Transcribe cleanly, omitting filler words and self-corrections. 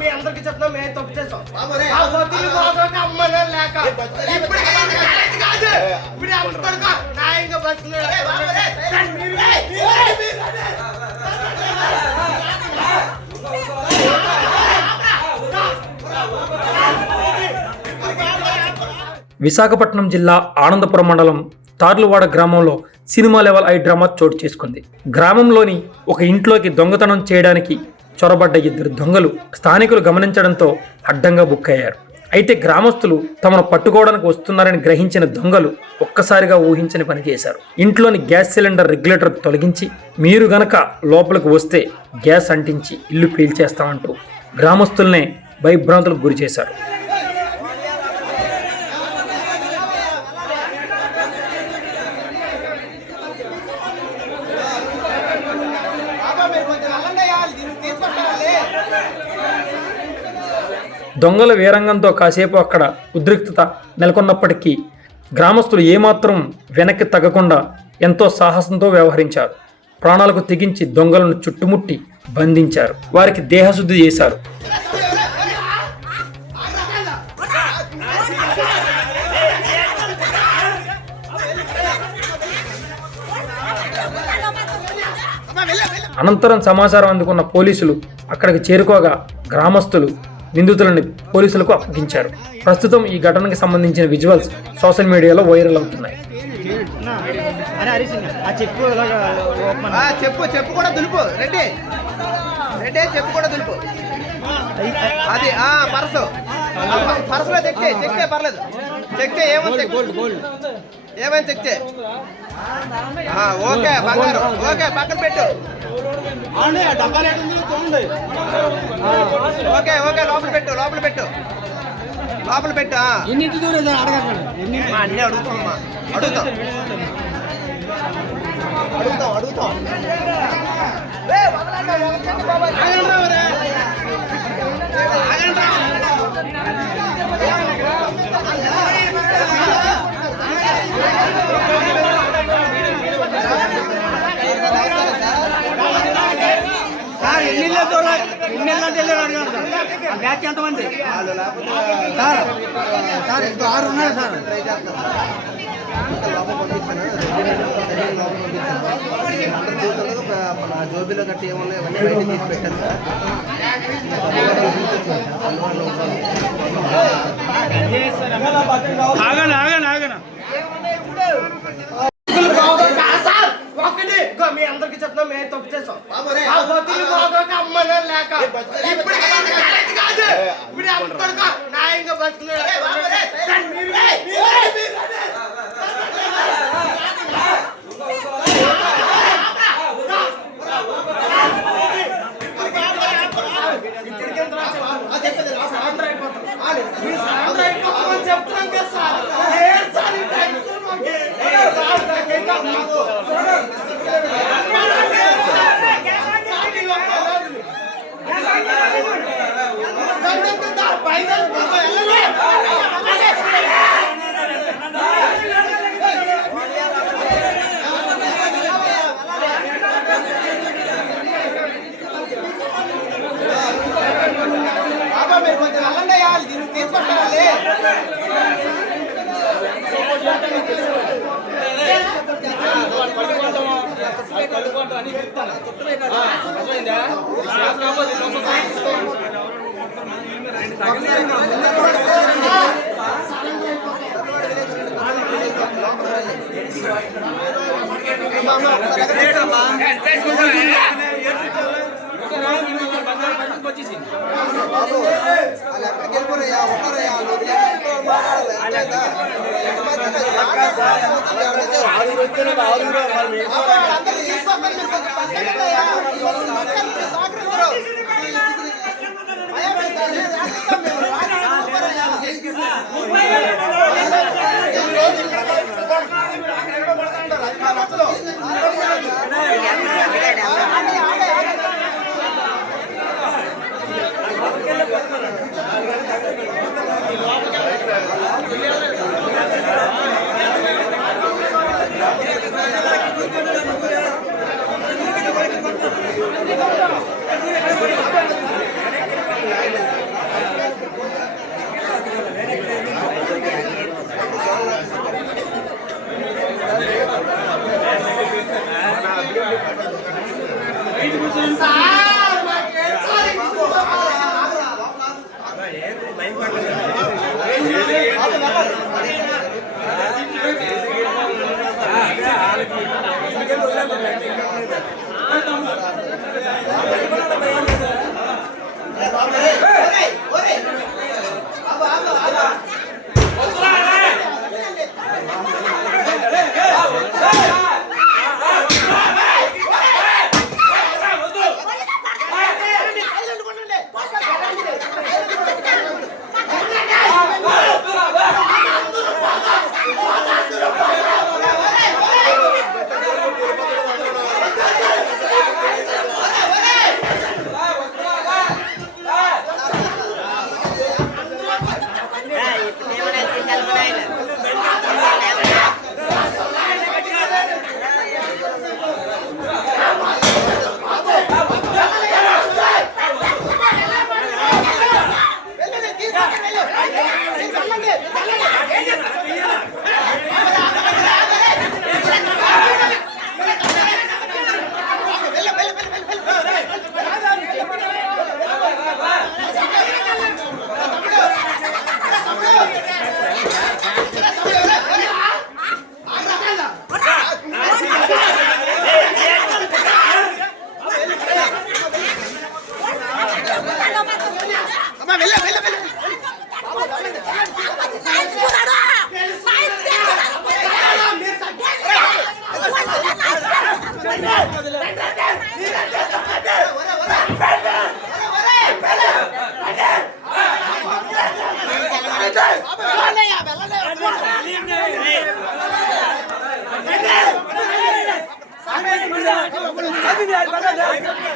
మీ అందరికి చెప్తాం మేము తప్పు చేసాం అమ్మనే లేక ఇప్పుడు న్యాయంగా బతున్నాడు. విశాఖపట్నం జిల్లా ఆనందపురం మండలం తార్లువాడ గ్రామంలో సినిమా లెవెల్ ఐ డ్రామా చోటు చేసుకుంది. గ్రామంలోని ఒక ఇంట్లోకి దొంగతనం చేయడానికి చొరబడ్డ ఇద్దరు దొంగలు స్థానికులు గమనించడంతో అడ్డంగా బుక్ అయ్యారు. అయితే గ్రామస్తులు తమను పట్టుకోవడానికి వస్తున్నారని గ్రహించిన దొంగలు ఒక్కసారిగా ఊహించని పని చేశారు. ఇంట్లోని గ్యాస్ సిలిండర్ రెగ్యులేటర్ తొలగించి మీరు గనక లోపలికి వస్తే గ్యాస్ అంటించి ఇల్లు పేల్చేస్తామంటూ గ్రామస్తుల్నే భయభ్రాంతులకు గురి చేశారు. దొంగల వీరంగంతో కాసేపు అక్కడ ఉద్రిక్తత నెలకొన్నప్పటికీ గ్రామస్తులు ఏమాత్రం వెనక్కి తగ్గకుండా ఎంతో సాహసంతో వ్యవహరించారు. ప్రాణాలకు తెగించి దొంగలను చుట్టుముట్టి బంధించారు. వారికి దేహశుద్ధి చేశారు. అనంతరం సమాచారం అందుకున్న పోలీసులు అక్కడికి చేరుకోగా గ్రామస్తులు నిందితులని పోలీసులకు అప్పగించారు. ప్రస్తుతం ఈ ఘటనకు సంబంధించిన విజువల్స్ సోషల్ మీడియాలో వైరల్ అవుతున్నాయి. చెప్పు కూడా దులుపు రెడ్డి చెప్పు కూడా దులుపు అది పర్సులో చెక్తే పర్లేదు చెక్తే ఏమైనా చెక్తే ఓకే బంగారం ఓకే పక్కన పెట్టు ఓకే ఓకే లోపల పెట్టు అన్నీ అడుగుతాం ఎంతమంది 6 ఉన్నారు సార్. జోబీలో కట్టి ఏమన్నా ఇవన్నీ బయట తీసి పెట్టారు సార్. మీ అందరికి చెప్తాం మేము తప్పు చేసాం అమ్మనే లేక ఇప్పుడు న్యాయంగా బతున్నాడు. చెప్తున్నాం కదా సార్ కొంచెం అల్లండి అయ్యాలి దీన్ని తీసుకొట్టాలి. వెళ్ళలే